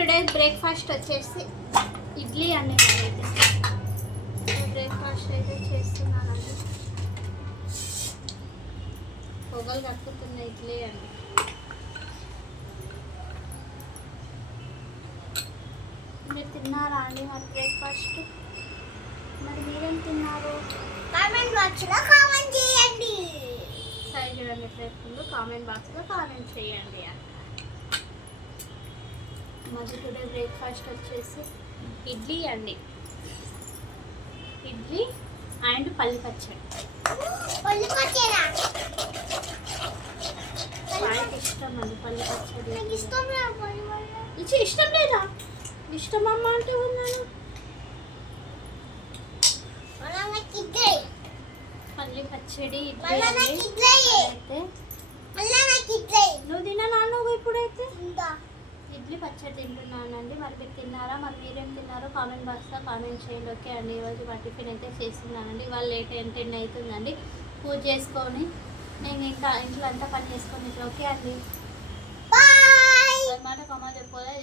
Today breakfast వచ్చేసి ఇడ్లీ అండి. Breakfast అయితే చేస్తున్నానండి. పొగలు కక్కుతున్న ఇడ్లీ అండి. మీరు తిన్నారా అండి మరి బ్రేక్ఫాస్ట్? మరి మీరేం తిన్నారు? కామెంట్ బాక్స్లో కామెంట్ చేయండి. సరే చూడండి ఫ్రెండ్స్, కామెంట్ బాక్స్లో కామెంట్ చేయండి. మాది టుడే బ్రేక్ఫాస్ట్ వచ్చేసి ఇడ్లీ అండి. ఇడ్లీ అండ్ పల్లి పచ్చడి. పల్లి పచ్చడా? నాకు ఇష్టం అండి పల్లి పచ్చడి. నాకు ఇష్టం లేదు పల్లి పచ్చడి. ఇష్టం లేదా? ఇష్టం అమ్మ అంటే ఉన్నాను. పల్లి పచ్చడి నువ్వు తిన్నా నువ్వు ఇప్పుడైతే ఇడ్లీ పచ్చడి తింటున్నానండి. మరి మీరు తిన్నారా? మరి మీరేం తిన్నారో కామెంట్ బాక్స్లో కామెంట్ చేయండి. ఓకే అండి, ఈరోజు మా టిఫిన్ అయితే చేస్తున్నానండి. ఇవాళ లేట్ 10 అవుతుందండి. పూజ చేసుకొని నేను ఇంకా ఇంట్లో అంతా పని చేసుకొని ఇట్లా. ఓకే అండి, మాట కమ్మ చెప్పాలి.